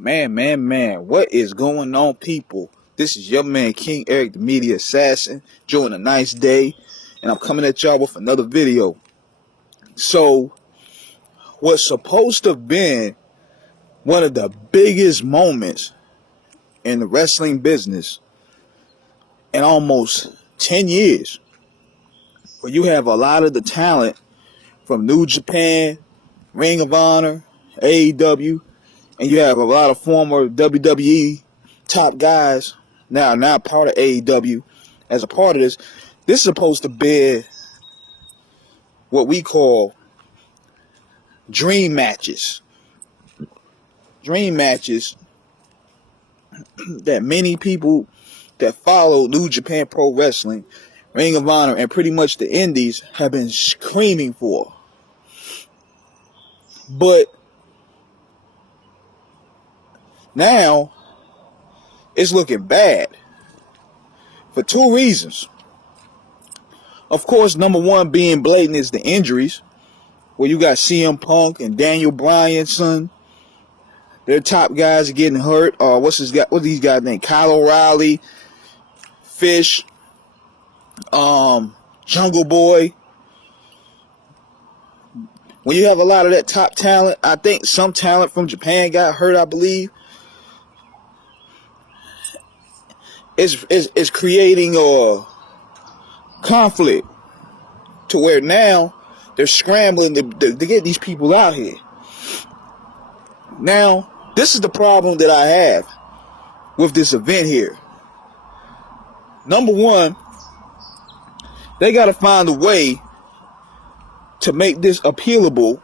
Man, what is going on, people? This is your man, King Eric, the Media Assassin, enjoying a nice day, and I'm coming at y'all with another video. So, what's supposed to have been one of the biggest moments in the wrestling business in almost 10 years, where you have a lot of the talent from New Japan, Ring of Honor, AEW, and you have a lot of former WWE top guys now part of AEW as a part of this. This is supposed to be what we call dream matches. Dream matches that many people that follow New Japan Pro Wrestling, Ring of Honor, and pretty much the Indies have been screaming for. But now it's looking bad for two reasons. Of course, number one being blatant is the injuries, where you got CM Punk and Daniel Bryan's son. Their top guys are getting hurt. What's these guys named? Kyle O'Reilly, Fish, Jungle Boy. When you have a lot of that top talent, I think some talent from Japan got hurt, I believe. It's creating a conflict to where now they're scrambling to get these people out here. Now, this is the problem that I have with this event here. Number one, they got to find a way to make this appealable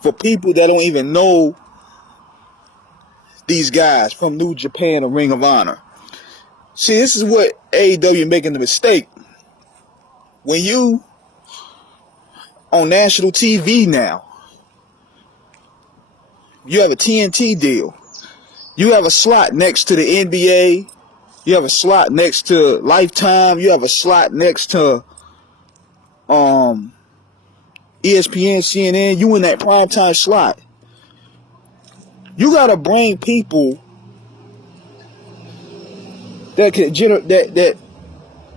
for people that don't even know these guys from New Japan or Ring of Honor. See, this is what AEW making the mistake. When you on national TV now, you have a TNT deal. You have a slot next to the NBA. You have a slot next to Lifetime. You have a slot next to ESPN, CNN. You in that primetime slot. You gotta bring people that can that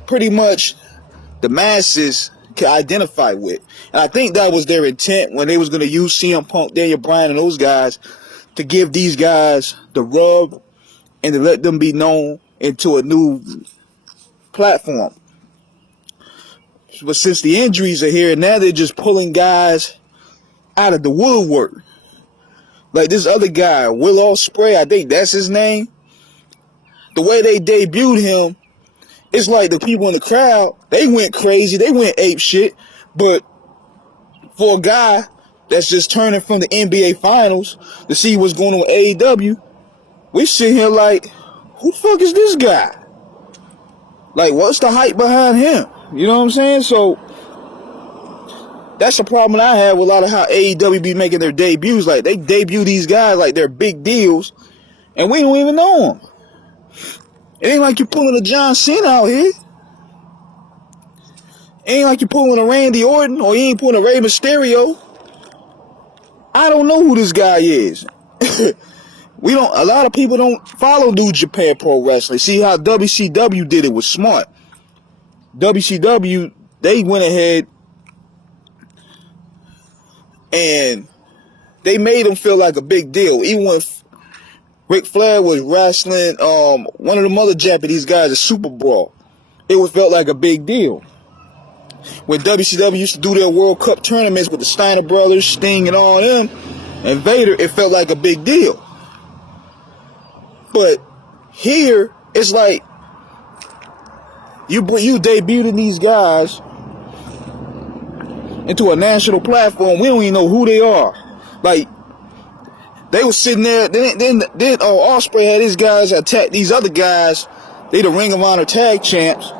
pretty much the masses can identify with. And I think that was their intent when they was going to use CM Punk, Daniel Bryan, and those guys to give these guys the rub and to let them be known into a new platform. But since the injuries are here, now they're just pulling guys out of the woodwork. Like this other guy, Will Ospreay, I think that's his name. The way they debuted him, it's like the people in the crowd, they went crazy, they went ape shit. But for a guy that's just turning from the NBA Finals to see what's going on with AEW, we sit here like, who the fuck is this guy? Like, what's the hype behind him? You know what I'm saying? So that's the problem I have with a lot of how AEW be making their debuts. Like, they debut these guys like they're big deals, and we don't even know them. It ain't like you're pulling a John Cena out here. It ain't like you're pulling a Randy Orton, or you ain't pulling a Rey Mysterio. I don't know who this guy is. A lot of people don't follow New Japan Pro Wrestling. See how WCW did it was smart. WCW, they went ahead and they made them feel like a big deal. Even when Ric Flair was wrestling one of them other Japanese guys, a Super Brawl, it was felt like a big deal. When WCW used to do their World Cup tournaments with the Steiner Brothers, Sting, and all them, and Vader, it felt like a big deal. But here, it's like you debuting these guys into a national platform. We don't even know who they are. Like, they was sitting there. Then Ospreay had his guys attack these other guys. They the Ring of Honor tag champs.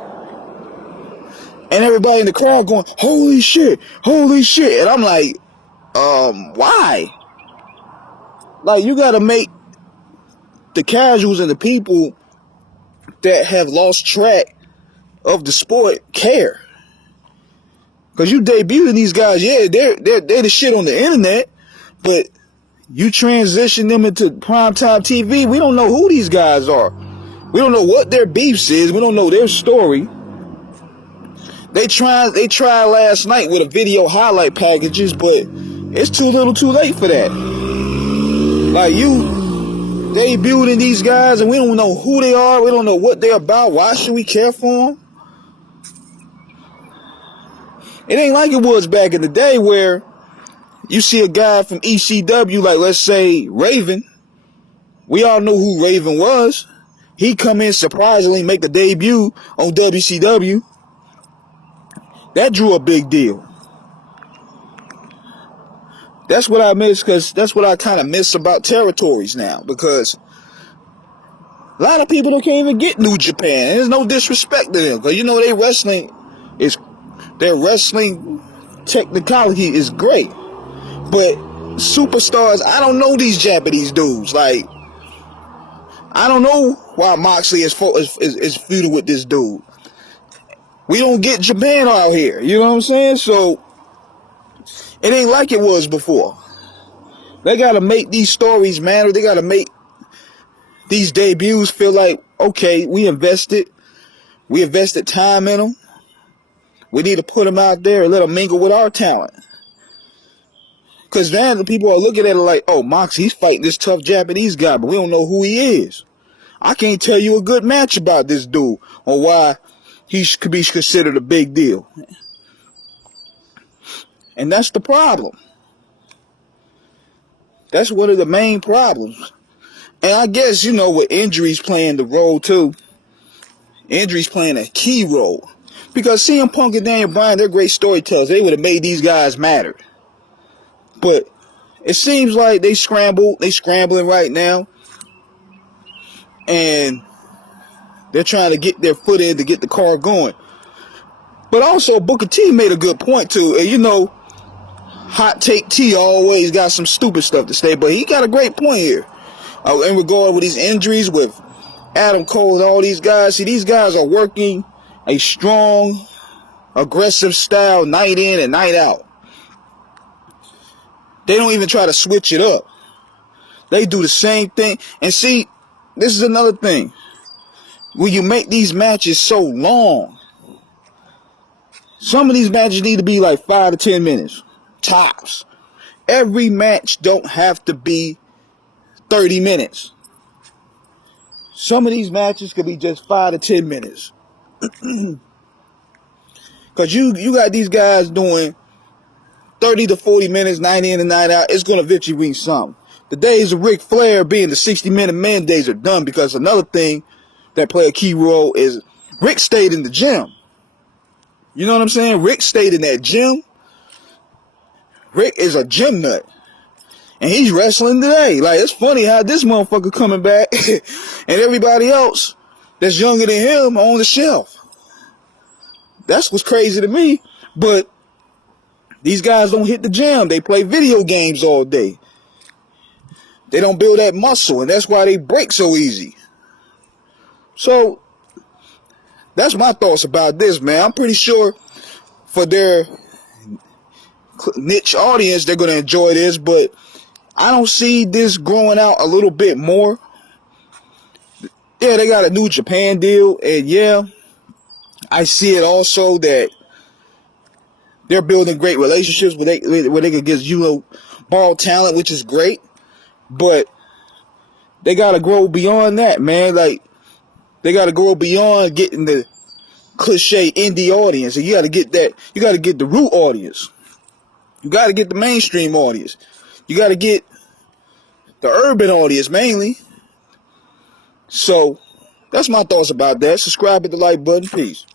And everybody in the crowd going, holy shit. And I'm like, why? Like, you got to make the casuals and the people that have lost track of the sport care. Because you debuting these guys, yeah, they're the shit on the internet, but You transition them into primetime TV. We don't know who these guys are. We don't know what their beefs is. We don't know their story. They tried last night with a video highlight packages, but it's too little too late for that. Like, you debuting these guys and we don't know who they are. We don't know what they're about. Why should we care for them? It ain't like it was back in the day where you see a guy from ECW, like let's say Raven. We all know who Raven was. He come in surprisingly, make a debut on WCW. That drew a big deal. That's what I miss, because that's what I kind of miss about territories now, because a lot of people can't even get New Japan. And there's no disrespect to them, because you know their wrestling technicality is great. But superstars, I don't know these Japanese dudes. Like, I don't know why Moxley is feuding with this dude. We don't get Japan out here. You know what I'm saying? So, it ain't like it was before. They got to make these stories matter. They got to make these debuts feel like, okay, we invested time in them. We need to put them out there and let them mingle with our talent. Because now the people are looking at it like, oh, Mox, he's fighting this tough Japanese guy, but we don't know who he is. I can't tell you a good match about this dude or why he could be considered a big deal. And that's the problem. That's one of the main problems. And I guess, with injuries playing the role too, injuries playing a key role. Because CM Punk and Daniel Bryan, they're great storytellers. They would have made these guys matter. But it seems like they scrambling right now. And they're trying to get their foot in to get the car going. But also, Booker T made a good point too. And Hot Take T always got some stupid stuff to say. But he got a great point here. In regard with these injuries with Adam Cole and all these guys. See, these guys are working a strong, aggressive style night in and night out. They don't even try to switch it up. They do the same thing. And see, this is another thing. When you make these matches so long, some of these matches need to be like 5 to 10 minutes. Tops. Every match don't have to be 30 minutes. Some of these matches could be just 5 to 10 minutes. Because you got these guys doing 30 to 40 minutes, 9 in and 9 out. It's going to eventually reach something. The days of Ric Flair being the 60-minute man days are done, because another thing that play a key role is Rick stayed in the gym. You know what I'm saying? Rick stayed in that gym. Rick is a gym nut. And he's wrestling today. Like, it's funny how this motherfucker coming back and everybody else that's younger than him on the shelf. That's what's crazy to me. But these guys don't hit the gym. They play video games all day. They don't build that muscle, and that's why they break so easy. So, that's my thoughts about this, man. I'm pretty sure for their niche audience, they're going to enjoy this, but I don't see this growing out a little bit more. Yeah, they got a New Japan deal, and yeah, I see it also that they're building great relationships where they can get ball talent, which is great, but they got to grow beyond that, man. Like, they got to grow beyond getting the cliche indie audience, and you got to get that. You got to get the root audience. You got to get the mainstream audience. You got to get the urban audience mainly. So, that's my thoughts about that. Subscribe, hit the like button. Peace.